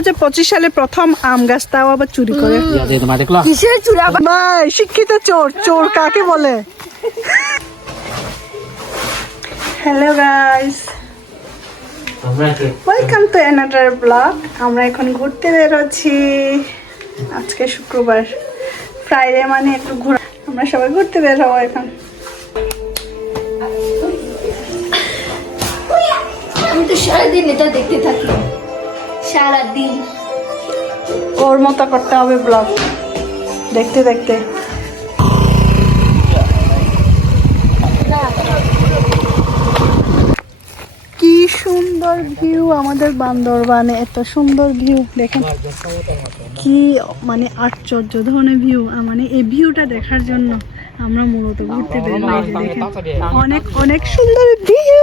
হচ্ছে পঁচিশ সালে প্রথম আম গাছ তাও আবার চুরি করে। কিসের চুরি? আবার ভাই শিক্ষিত চোর। চোর কাকে বলে? Hello guys welcome to another blog আমরা এখন ঘুরতে বেরোচ্ছি। আজকে শুক্রবার। ফ্রাইডে মানে একটু ঘোরা। আমরা সবাই ঘুরতে বের হব এখন। আমি তো সারাদিন এটা দেখতে থাকি। সারাদিন। ওর মতো করতে হবে ব্লগ দেখতে দেখতে। কি সুন্দর ভিউ আমাদের বান্দরবানে, এত সুন্দর ভিউ দেখেন। কি মানে আশ্চর্য ধরনের ভিউ মানে এই ভিউটা দেখার জন্য আমরা মূলত ঘুরতে বের দেখেন। অনেক অনেক সুন্দর view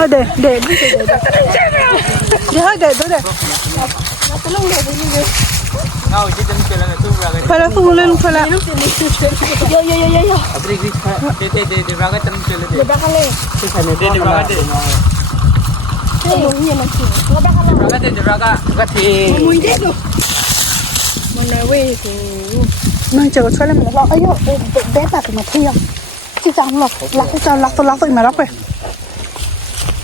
Oh, deh, deh. Dia agak itu deh. Pala pala. Ya ya ya ya ya. Abri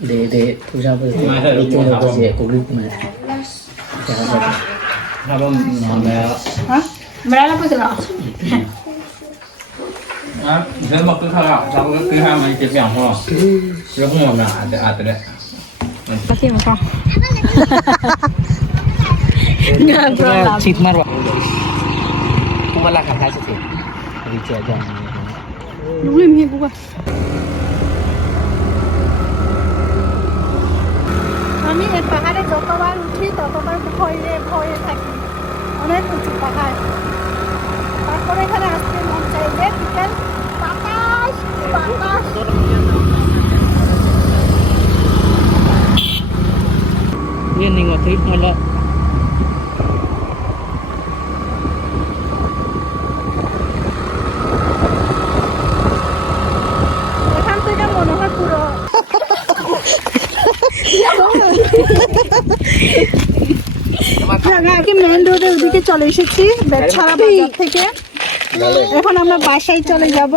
de, de pues ya pues de hecho de pues de currículum मला पण करा जर मग खरा आपण काही हा म्हणजे ते आम्ही हो रकम होणार आता आता रे किती मका चित मारवा तुम्हाला खायचं ते रिचार्ज आहे मी बुवा আমি এই পাহাড়ে যতবার উঠি, ততবার ভয়ে ভয়ে থাকি। অনেক উঁচু পাহাড়। তারপরে এখানে আসতে মন চাইলে বিকেল বাতাস বাতাস। Yên ninh mà thấy mà lợn এখান থেকে মনে হয় পুরো আগে মেন রোডের ওদিকে চলে এসেছি বেছাড়া বাজার থেকে। এখন আমরা বাসায় চলে যাব।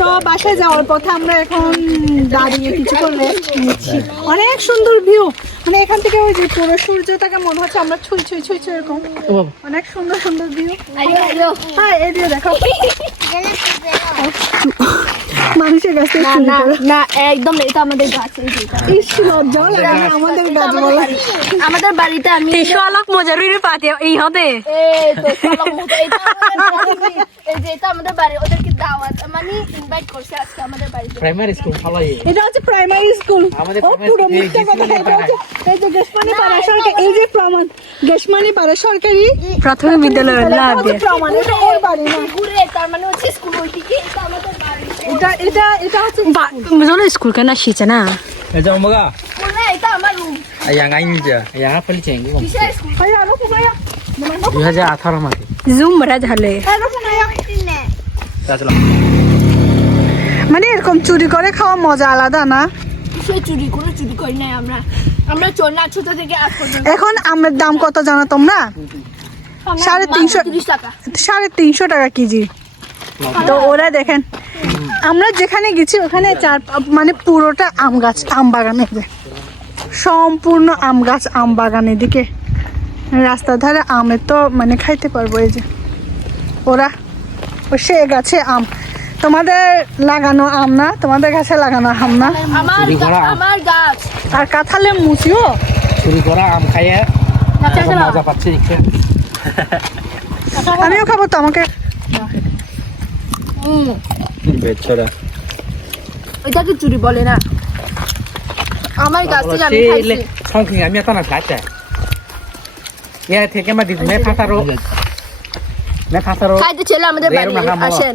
তো বাসায় যাওয়ার পথে আমরা এখন দাঁড়িয়ে রেস্ট নিচ্ছি। অনেক সুন্দর ভিউ মানে এখান থেকে ওই যে পুরো সূর্যটাকে মনে হচ্ছে আমরা ছুঁই ছুঁই ছুঁই ছুঁই এরকম। অনেক সুন্দর সুন্দর ভিউ. হ্যাঁ এই দিয়ে দেখো। মানুষের কাছ থেকে না না না একদম এটা আমাদের গাছ আমাদের গাছ। আমাদের বলে। আমাদের বাড়িতে আমি অলক মজারির পাতে এই হবে। এই তো আমাদের বাড়ি। এই যে এটা আমাদের বাড়ি ওদেরকে দাওয়াত। মানে ইনভাইট করছে আজকে আমাদের বাড়িতে। প্রাইমারি স্কুল ভালো এটা হচ্ছে প্রাইমারি স্কুল আমাদের পুরো মিথ্যা কথা এটা হচ্ছে এই যে গেসমানি পাড়া সরকারি এই যে প্রমাণ। গেসমানি পাড়া সরকারি প্রাথমিক বিদ্যালয় এটা প্রমাণ। এটা ওর বাড়ি না। ঘুরে তার মানে হচ্ছে স্কুল ওইদিকে এটা আমাদের বাড়ি এটা এটা এটা হচ্ছে জলে স্কুল কেন আসিছে না? এটা আমার রুম কিসের স্কুল আলো জুম বড় আলো ভাইয়া চলো। মানে এরকম চুরি করে খাওয়া মজা আলাদা না? চুরি করে চুরি করি নাই আমরা। আমরা চোর না ছোট থেকে আজ পর্যন্ত। এখন আমের দাম কত জানো তোমরা? সাড়ে তিনশো সাড়ে তিনশো টাকা কেজি। তো ওরা দেখেন আমরা যেখানে গেছি ওখানে চার মানে পুরোটা আম গাছ আম বাগান। সম্পূর্ণ আম গাছ আম বাগান এদিকে। রাস্তার ধারে আমের তো মানে খাইতে পারব এই যে। ওরা সে গাছে আম। তোমাদের লাগানো আম না? তোমাদের গাছে লাগানো আম না? আমার গাছ। আর কাঁঠালে মুচিও চুরি করা আম খাইয়ে আচ্ছা, মজা পাচ্ছি আচ্ছা, আমিও খাব তো আমাকে। বেচারা। এটাকে চুরি বলে না? আমার গাছ আমি খাইছি। আমি তো না আচ্ছা, খাইতে ইয়া থেকে মা দিদি মে ফাতারো মে ফাতারো খাইতে ছেলে আমাদের বাড়ি আসেন।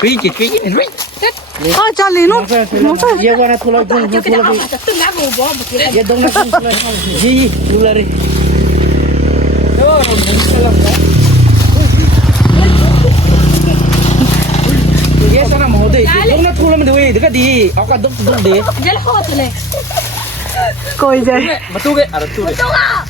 Piji, piji, piji. Oh, cari gua. Ya dong, Ya, sana mau. Dong dekat di. Aku. Jalan kau tu Betul ke? Ada. Betul lah.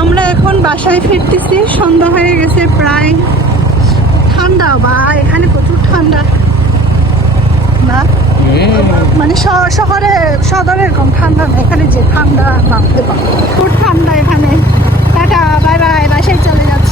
আমরা এখন বাসায় ফিরতেছি সন্ধ্যা হয়ে গেছে প্রায় ঠান্ডা বা এখানে প্রচুর ঠান্ডা। মানে শহরে সদরে এরকম ঠান্ডা না, এখানে যে ঠান্ডা বাপরে পারো। খুব ঠান্ডা এখানে। টাটা বাই বাই বাসায় চলে যাচ্ছি।